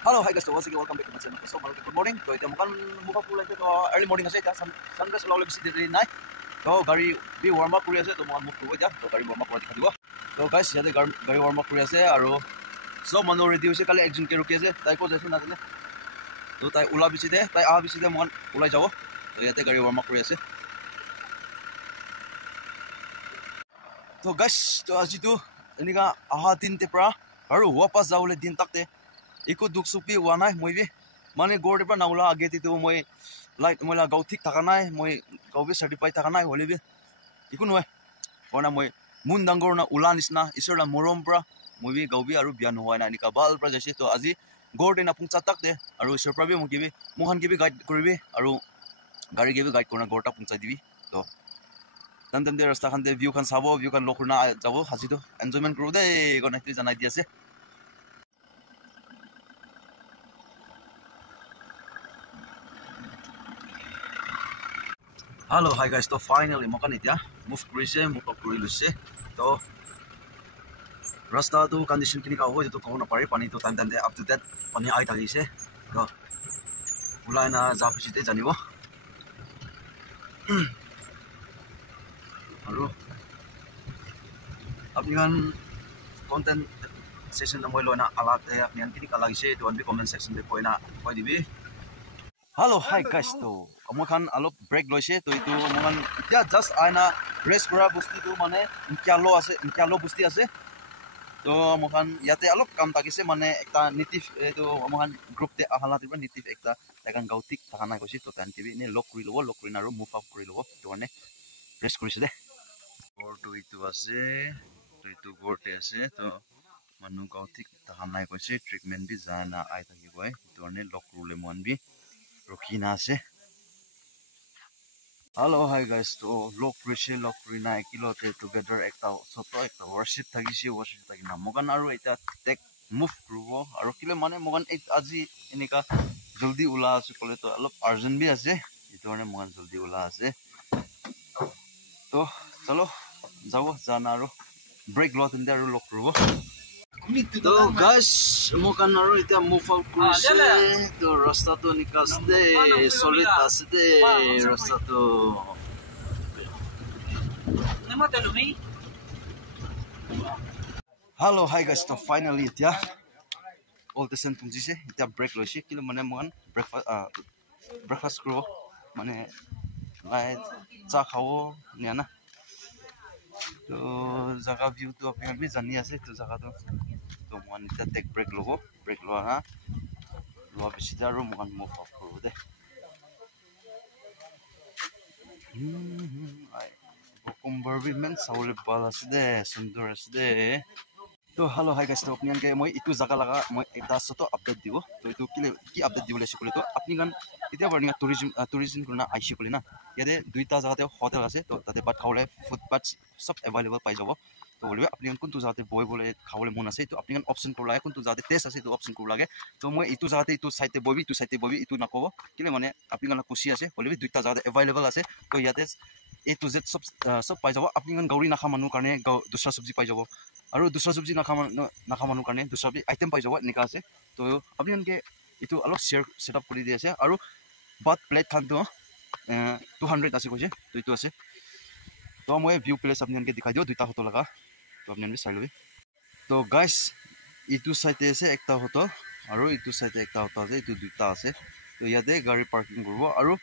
Hello, hi guys. So once again, welcome back to my channel. So, good morning. So, ito mukhang pula ito early morning kasi ito. Sunrise lang ulit si Dili night. So, gari bi warm up kuri ase. So, mukhang mukha ito. So, gari warm up kuri diwa. So, guys, yate gari warm up kuri ase. Aro, so mano ready hoise kali ekjon ke ruki ase. Tai ko jaise na tane. So, tai ula bisi de, tai aha bisi de mukhang ulai jabo. So, yate gari warm up kuri ase. So, guys, to aji tu ini ka aha din te pra. Aro, wapas jaule din takte. Iku duk supi wanai moi bi mane gorde pa naula age ti tu moi light moila gau thik thakanai moi gau bi certified thakanai holi bi iku noi ona moi mun dangor na ulanis na isor la morom pra moi bi gau bi aru bian hoai na ni ka bal pra jasi to aji gorde na pung chatak de aru isor pra bi mo gibi mohan gibi guide koribi aru gari gibi guide korna gorta pung chai dibi to tan tan de rasta khan de view khan sabo view khan lokurna jabo haji to enjoyment kru de gona ti janai di ase. Hello, hi guys. So finally, mokan itya move kuri lise. To rasta to condition kini ka ho to kona pare pani to time time up to that pani ai thagi se. To ulai na ja phusite janibo. Aru apni kan content session na moi loina alat apni kan kini ka lagi se to anbi comment section de koina koi dibi. Hello, hi guys. To amokan alop break loise to itu amokan ya just aina rest kora busti tu mane inkyalo busti ase to amokan yate alop kam takise mane ekta native etu amokan group te ahala tiba native ekta takan gautik takana kosi to tan tv ne lock kuri na ro move up kuri lobo to ne rest kurise de or to itu ase to itu gorte ase to manu gautik takana kosi treatment bi jana ai taki boy to ne lock rule mon bi Rokina ase. Hello, hi guys. To lock na ekilo te together ekta soto ekta worship thagisi worship thagina mogan aru eta tek move krubo aru kile mane mogan et aji enika jaldi ula ase kole to alop urgent bi ase itone mogan jaldi ula ase to chalo jabo jana aru break lot in there lock krubo. So guys, mokan aru eta move out kurise to rasta to nikas de solid ase de rasta to Hello, hi guys. So finally itya all the same tung jise itya break loise kilo mane mokan breakfast kro mane lai cha khawo niana to jaga view to apni bi jani ase to jaga to mokan itya take break lo ha lo bisida ro mokan move off kro de ai cucumber bi men saule bal ase de sundor ase de. तो hello hi guys तो अपनी के মই इतु जगह लगा মই এটা সটো আপডেট দিব তো ইতু কি আপডেট দিবলে শিকলে তো আপনি গান এতিয়া বৰ্ণিয়া টুৰিজম করনা আইছি কলি না ইয়াতে দুইটা জায়গাতে হোটেল আছে তো তাতে বাত খাওলে ফুটপাথ সব अवेलेबल পাই যাব তো বলবে আপনি কোনটো জায়গাতে বই বলে খাওলে মন আছে তো আপনি গান অপশন করলা কোনটো জায়গাতে টেস্ট আছে তো অপশন করলা লাগে তো মই ইতু জায়গাতে ইতু সাইতে ববি ইতু নকব কিলে মানে আপনি গান খুশি আছে বলবে দুইটা জায়গাতে अवेलेबल আছে তো ইয়াতে ए टू जेड सब पाई যাব আপনি গান গৌৰী নাখা মানুহ কাৰণে দুসৰা সবজি পাই যাব আৰু দুসৰা সবজি নাখা মানুহ কাৰণে দুসৰা আইটেম পাই যাব এনেকা আছে তো আপনি এনকে ইটো অলপ শেয়াৰ সেটআপ কৰি দি আছে আৰু বাট প্লেট খানটো 200 আছে কৈছে তো ইটো আছে তো মই ভিউ প্লেস আপনি এনকে দেখাই দিও দুইটা হতো লাগা তো আপনি এনকে চাই লবি তো গাইস ইটো সাইতে আছে একটা হতো আৰু ইটো সাইতে একটা হতো আছে ইটো দুইটা আছে তো ইয়াতে গাড়ী পাৰ্কিং কৰিব আৰু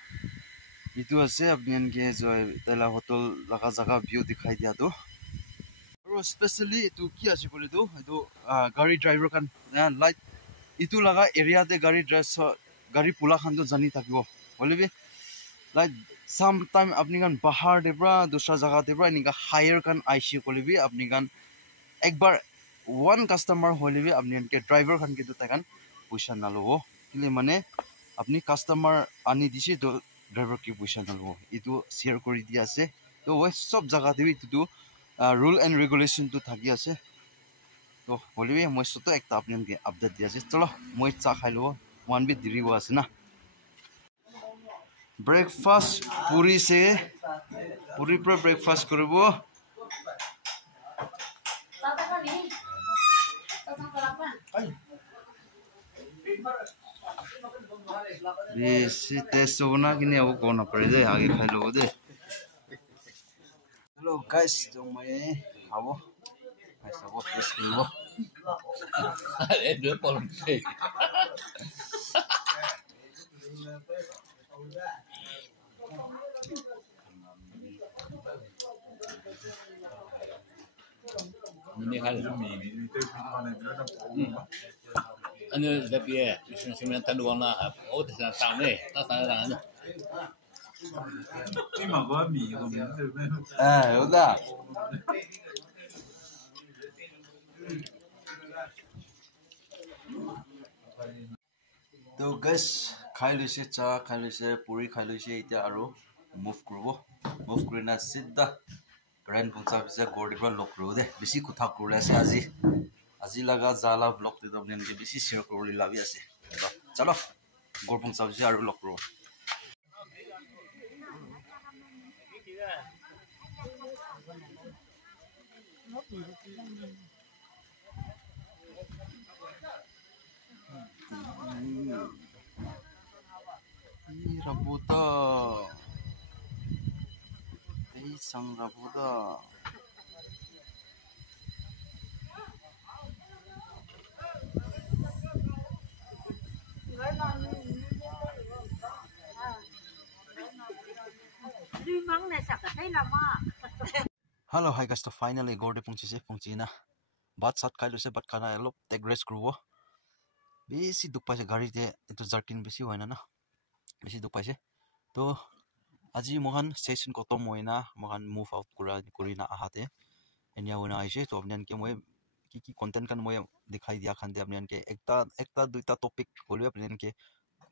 इतु আছে আপনি এনকে জয় তেলা হোটেল লাগা জায়গা ভিউ দেখাই দিয়া তো আৰু স্পেশালি ইতু কি আছে বলি তো ইতু গাড়ী ড্ৰাইভাৰ কান লাইক ইতু লাগা এৰিয়া তে গাড়ী পুলা খান তো জানি থাকিব বলিবি লাইক সাম টাইম আপনি গান বাহার দেবরা দুসরা জায়গা দেবরা নিকা হায়ার কান আইসি কলিবি আপনি গান একবার ওয়ান কাস্টমার হলিবি আপনি এনকে ড্রাইভার খান কিন্তু তাকান পয়সা না লব কিলে মানে আপনি কাস্টমার আনি দিছি তো ड्राइवर की पैसा नलो इतु शेयर কৰি দি আছে তো ওই সব জায়গা দিবি ইতু রুল এন্ড রেগুলেশন তো থাকি আছে তো বলিবি মই সতো একটা আপনাকে আপডেট দি আছে চলো মই চা খাই লব ওয়ান বি দিরিব আছে না ব্রেকফাস্ট পুরি সে পুরি প্র ব্রেকফাস্ট করব बेसी टेस्ट होना कि नहीं वो कौन पड़े दे आगे खाई लो दे हेलो गाइस तो मैं आओ ऐसा वो फिश लो अरे दो पलम से ini kan anu tapi ya sebenarnya tadi warna oh tidak tahu nih tak tahu kan ini mah gua mie kemudian udah तो गैस खाई लैसे चा खाई लैसे पूरी खाई लैसे इतना आरो मुव करो मुव करना सीधा ब्रांड पंचा बिचा गोर्डी पर लॉक करो दे बिसी कुथा करो ले से आजी लगा जाला ब्लॉक दे तो अपने के बिसी शेयर करो ले लाभी ऐसे चलो गोर्डी पंचा बिचा आरो लॉक करो Rambutan, pisang rambutan. Hello, hi guys. So finally, Gordy pungci na. Bat sat kai lu se bat kana elop take rest krubo. Besi duk paise gari te itu jarkin besi hoina na. Besi duk paise. To aji mohan session kotom hoina mohan move out kuri na ahate. Enya hoina aise to apnian ke moe ki content kan moe dikhai dia khan de apnian ke ekta duita topic kolbe apnian ke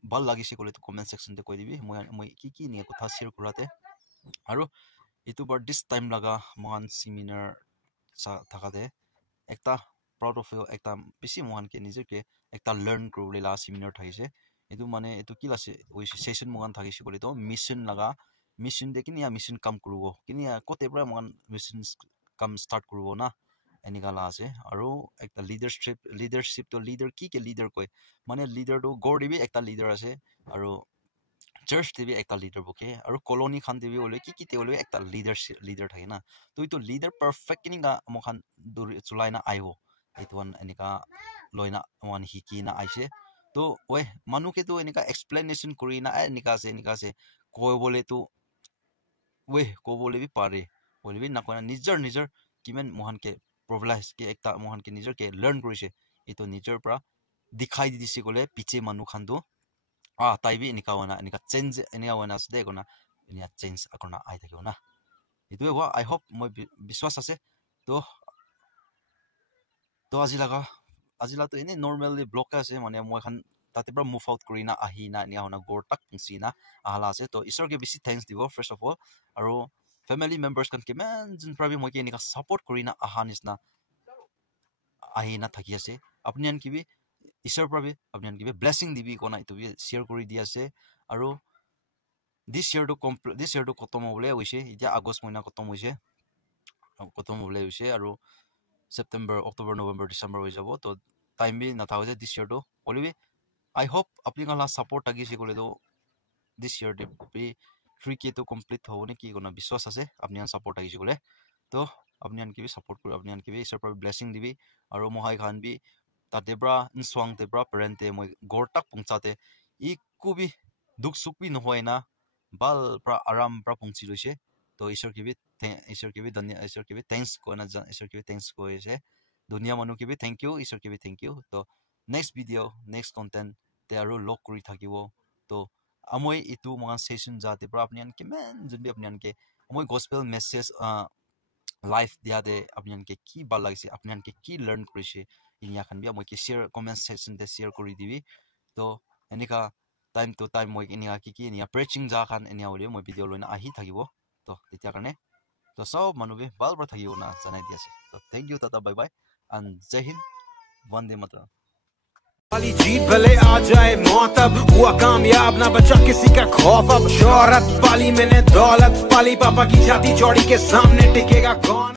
bal lagi se kole to comment section te koi dibi moe ki ni kotha share kurate. Aru itu bar this time laga mohan seminar sa thakade ekta proud of you ekta bisi mohan ke nije ke ekta learn kru lela seminar thaise etu mane etu kila se oi session mohan thagise kole to mission laga mission de kini ya mission kam krubo kini ya kote bra mohan mission kam start krubo na enikala ase aru ekta leadership to leader ki ke leader koi mane leader do gordi bi ekta leader ase aru church TV ekta leader boke aru colony khan TV ole ki te ole ekta leader thai na to itu leader perfect kini ga mokhan chulai na aibo etuan enika loina one hiki na aise to oi manu ke to enika explanation kuri na enika se koi bole to oi ko bole bi pare bole bi na kona nijar kimen mohan ke provide ke ekta mohan ke nijar ke learn kurise itu nijar pra dikhai di dise kole piche manu khan do tai bi enika change enika wana ase kona enia change akona ai thakio na itu wa I hope moi biswas ase to ajila to ene normally block ase mane moi khan tate bra move out kurina ahina enia hona gor tak sina ahala ase to isor ke bisi thanks dibo first of all aro family members kan ke man jin prabi moi ke enika support kurina ahanis na ahina thaki ase apnian ki bi Isor prabi apnian ki blessing dibi kona itu bi share kori dia ase aru this year to kotom hobole hoise itia august moina kotom hoise aru september october november december hoi jabo to time bi na thause this year to olibi I hope apni kala support agi se kole do this year de bi 3k to complete hobone ki kona biswas ase apnian support agi se kole to apnian ki bi support kori apnian ki bi isor prabi blessing dibi aru mohai khan bi Tadebra nswang debra parente moi gortak pungchate ikubi duk sukbi nohoina bal pra aram pra pungchi loise to isor ki bi dhanya isor ki bi thanks ko na isor ki bi thanks ko ise dunia manu ki bi thank you isor ki bi thank you to next video next content te aru log kuri thakibo to amoi itu mga session jate pra apnian ke men junbi apnian ke amoi gospel message life dia de apnian ke ki bal lagise apnian ke ki learn kurise inia khan bi moi ke share comment section te share kori dibi to enika time to time moi inia ki inia preaching ja khan inia ole moi video loina ahi thakibo to titia karne to sob manu be bal bra thakibo na janai diase to thank you tata bye bye and jai hind vande mataram वाली जीत भले आ जाए मौत अब हुआ कामयाब ना बचा किसी का खौफ अब शोहरत पाली मैंने दौलत पाली पापा की छाती चौड़ी के सामने टिकेगा कौन